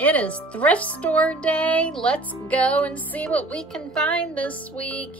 It is thrift store day. Let's go and see what we can find this week.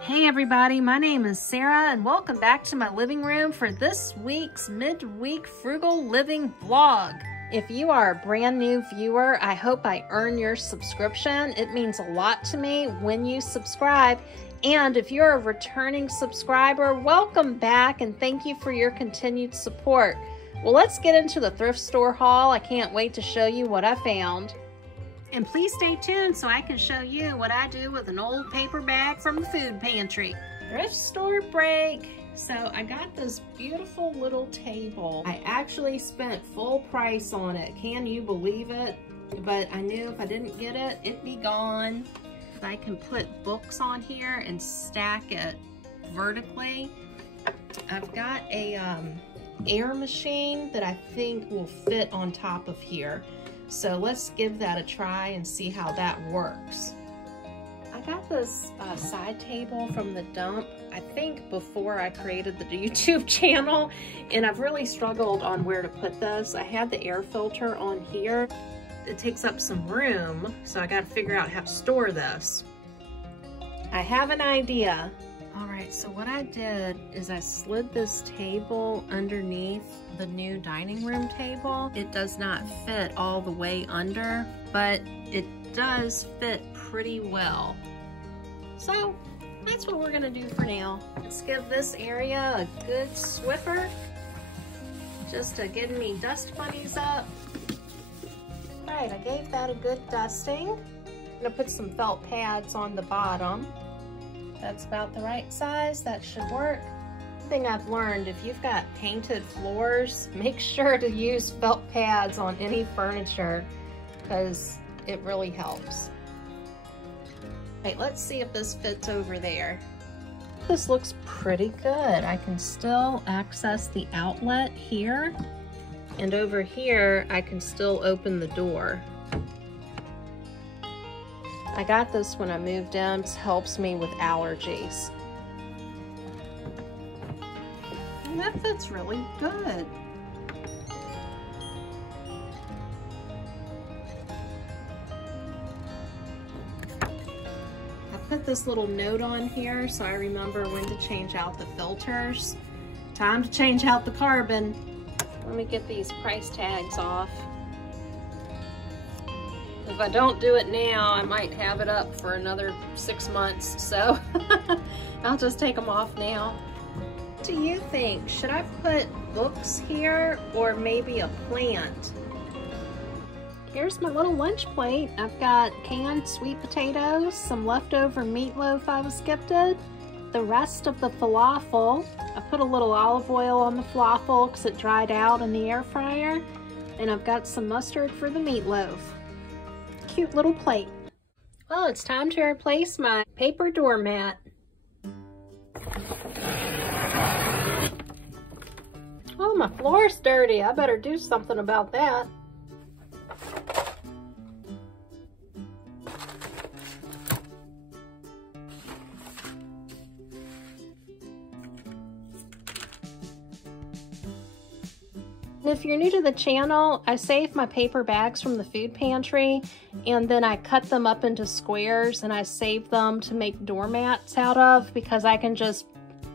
Hey everybody, my name is Sarah and welcome back to my living room for this week's midweek Frugal Living vlog. If you are a brand new viewer, I hope I earn your subscription. It means a lot to me when you subscribe. And if you're a returning subscriber, welcome back and thank you for your continued support. Well, let's get into the thrift store haul. I can't wait to show you what I found. And please stay tuned so I can show you what I do with an old paper bag from the food pantry. Thrift store break. So I got this beautiful little table. I actually spent full price on it. Can you believe it? But I knew if I didn't get it, it'd be gone. I can put books on here and stack it vertically. I've got a air machine that I think will fit on top of here. So let's give that a try and see how that works. I got this side table from the dump, I think before I created the YouTube channel, and I've really struggled on where to put this. I had the air filter on here. It takes up some room, so I got to figure out how to store this. I have an idea. All right, so what I did is I slid this table underneath the new dining room table. It does not fit all the way under, but it does fit pretty well. So that's what we're gonna do for now. Let's give this area a good Swiffer, just to get any dust bunnies up. All right, I gave that a good dusting. I'm gonna put some felt pads on the bottom. That's about the right size, that should work. One thing I've learned, if you've got painted floors, make sure to use felt pads on any furniture because it really helps. Okay, let's see if this fits over there. This looks pretty good. I can still access the outlet here, and over here I can still open the door. I got this when I moved in. It helps me with allergies. And that fits really good. I put this little note on here so I remember when to change out the filters. Time to change out the carbon. Let me get these price tags off. If I don't do it now, I might have it up for another 6 months, so I'll just take them off now. What do you think? Should I put books here or maybe a plant? Here's my little lunch plate. I've got canned sweet potatoes, some leftover meatloaf I was gifted, the rest of the falafel. I put a little olive oil on the falafel because it dried out in the air fryer, and I've got some mustard for the meatloaf. Cute little plate. Well, it's time to replace my paper doormat. Oh, my floor's dirty. I better do something about that. If you're new to the channel, I save my paper bags from the food pantry and then I cut them up into squares and I save them to make doormats out of because I can just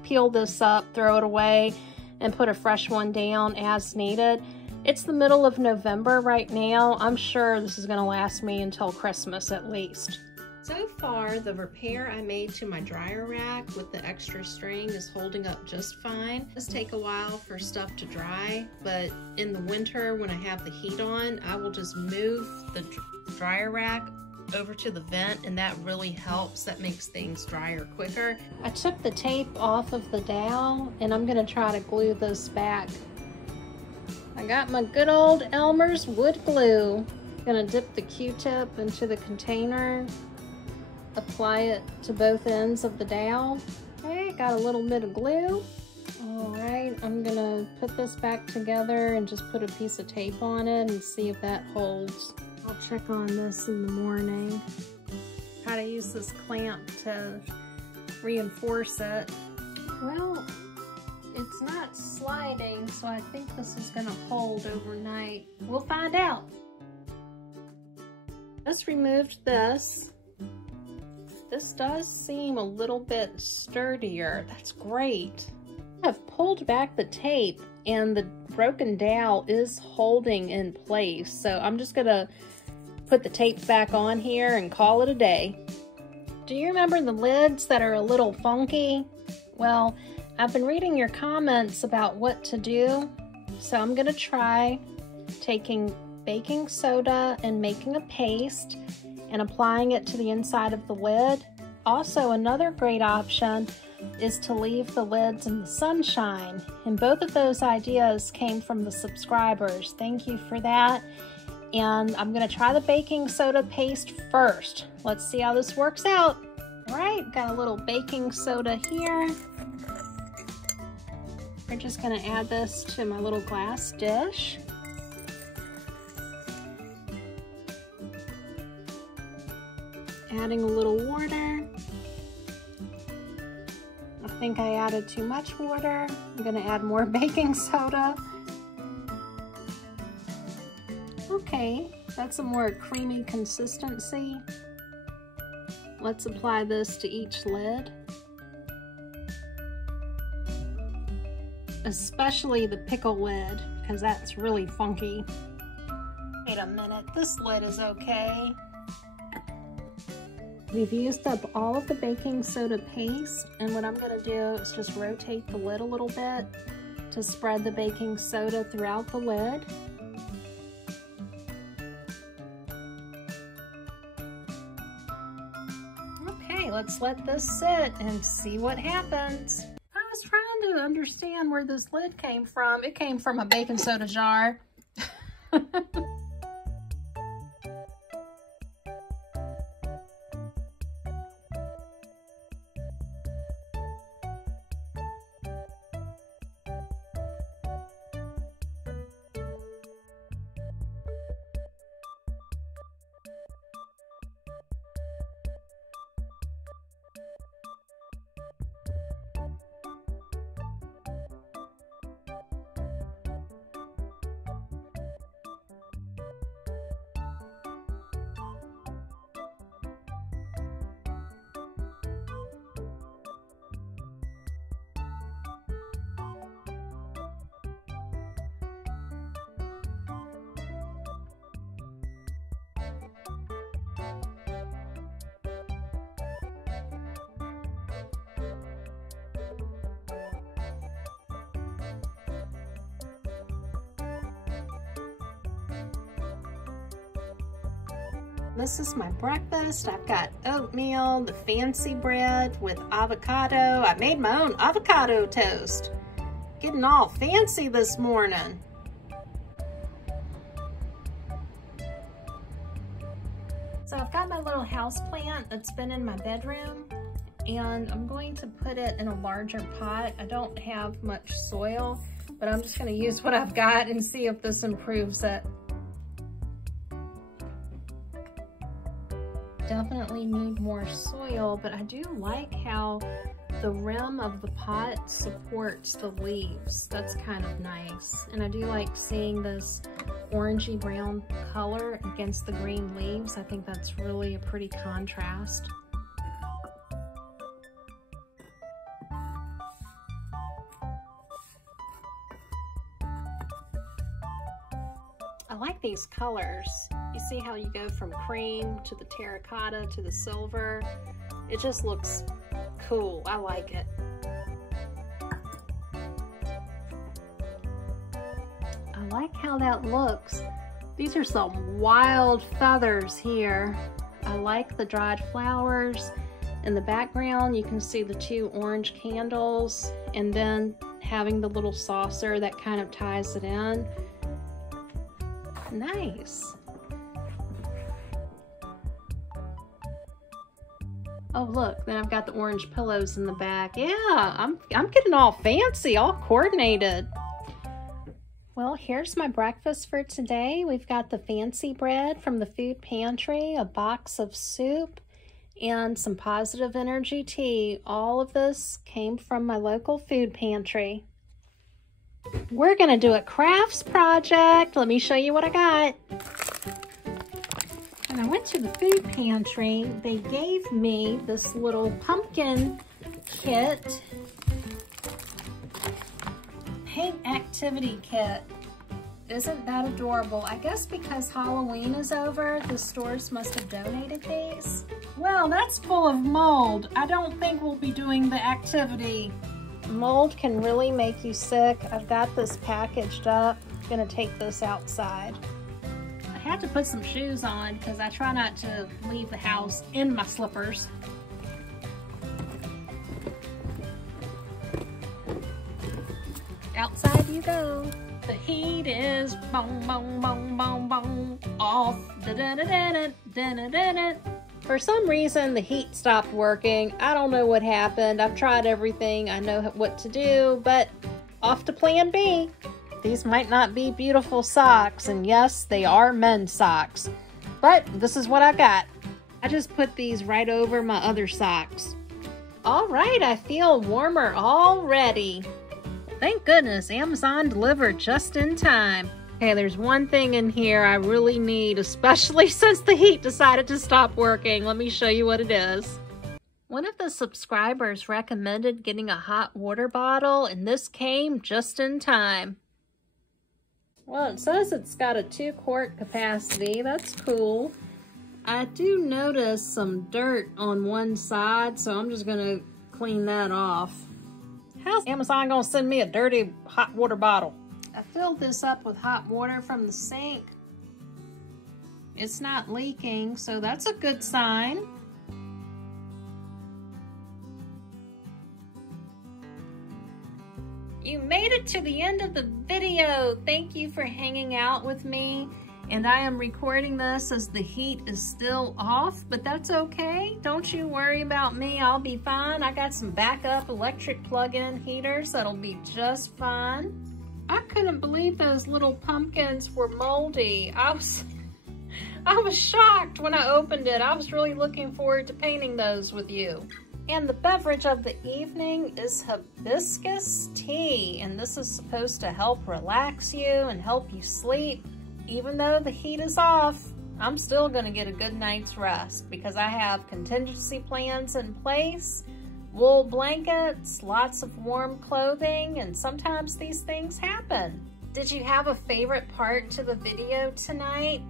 peel this up, throw it away, and put a fresh one down as needed. It's the middle of November right now. I'm sure this is gonna last me until Christmas at least. So far, the repair I made to my dryer rack with the extra string is holding up just fine. It does take a while for stuff to dry, but in the winter when I have the heat on, I will just move the dryer rack over to the vent, and that really helps. That makes things drier quicker. I took the tape off of the dowel, and I'm gonna try to glue this back. I got my good old Elmer's wood glue. Gonna dip the Q-tip into the container, apply it to both ends of the dowel. Okay, got a little bit of glue. All right, I'm gonna put this back together and just put a piece of tape on it and see if that holds. I'll check on this in the morning. How to use this clamp to reinforce it. Well, it's not sliding, so I think this is gonna hold overnight. We'll find out. Just removed this. This does seem a little bit sturdier. That's great. I've pulled back the tape and the broken dowel is holding in place. So I'm just gonna put the tape back on here and call it a day. Do you remember the lids that are a little funky? Well, I've been reading your comments about what to do. So I'm gonna try taking baking soda and making a paste and applying it to the inside of the lid. Also, another great option is to leave the lids in the sunshine. And both of those ideas came from the subscribers. Thank you for that. And I'm gonna try the baking soda paste first. Let's see how this works out. All right, got a little baking soda here. We're just gonna add this to my little glass dish. Adding a little water. I think I added too much water. I'm gonna add more baking soda. Okay, that's a more creamy consistency. Let's apply this to each lid. Especially the pickle lid, because that's really funky. Wait a minute, this lid is okay. We've used up all of the baking soda paste, and what I'm gonna do is just rotate the lid a little bit to spread the baking soda throughout the lid. Okay, let's let this sit and see what happens. I was trying to understand where this lid came from. It came from a baking soda jar. This is my breakfast. I've got oatmeal, the fancy bread with avocado. I made my own avocado toast. Getting all fancy this morning. So I've got my little house plant that's been in my bedroom, and I'm going to put it in a larger pot. I don't have much soil, but I'm just gonna use what I've got and see if this improves it. Definitely need more soil, but I do like how the rim of the pot supports the leaves. That's kind of nice. And I do like seeing this orangey brown color against the green leaves. I think that's really a pretty contrast. I like these colors. You see how you go from cream to the terracotta to the silver? It just looks cool. I like it. I like how that looks. These are some wild feathers here. I like the dried flowers. In the background, you can see the 2 orange candles, and then having the little saucer that kind of ties it in. Nice. Oh look, then I've got the orange pillows in the back. Yeah, I'm getting all fancy, all coordinated. Well, here's my breakfast for today. We've got the fancy bread from the food pantry, a box of soup, and some positive energy tea. All of this came from my local food pantry. We're gonna do a crafts project. Let me show you what I got. When I went to the food pantry, they gave me this little pumpkin kit, paint activity kit. Isn't that adorable? I guess because Halloween is over, the stores must have donated these. Well, that's full of mold. I don't think we'll be doing the activity. Mold can really make you sick. I've got this packaged up. I'm gonna take this outside. I had to put some shoes on because I try not to leave the house in my slippers. Outside you go. The heat is boom, boom, boom, boom, boom, off. Da -da -da -da -da -da -da -da. For some reason, the heat stopped working. I don't know what happened. I've tried everything. I know what to do, but off to plan B. These might not be beautiful socks, and yes, they are men's socks, but this is what I got. I just put these right over my other socks. All right, I feel warmer already. Thank goodness, Amazon delivered just in time. Okay, there's one thing in here I really need, especially since the heat decided to stop working. Let me show you what it is. One of the subscribers recommended getting a hot water bottle, and this came just in time. Well, it says it's got a 2-quart capacity. That's cool. I do notice some dirt on one side, so I'm just gonna clean that off. How's Amazon gonna send me a dirty hot water bottle? I filled this up with hot water from the sink. It's not leaking, so that's a good sign. You made it to the end of the video. Thank you for hanging out with me. And I am recording this as the heat is still off, but that's okay. Don't you worry about me, I'll be fine. I got some backup electric plug-in heaters that'll be just fine. I couldn't believe those little pumpkins were moldy. I was shocked when I opened it. I was really looking forward to painting those with you. And the beverage of the evening is hibiscus tea, and this is supposed to help relax you and help you sleep. Even though the heat is off, I'm still gonna get a good night's rest because I have contingency plans in place, wool blankets, lots of warm clothing, and sometimes these things happen. Did you have a favorite part to the video tonight?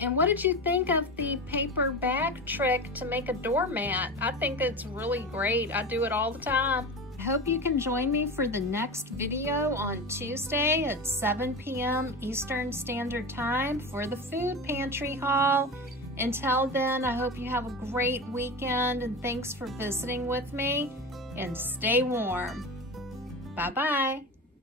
And what did you think of the paper bag trick to make a doormat? I think it's really great. I do it all the time. I hope you can join me for the next video on Tuesday at 7 p.m. Eastern Standard Time for the food pantry haul. Until then, I hope you have a great weekend, and thanks for visiting with me, and stay warm. Bye-bye.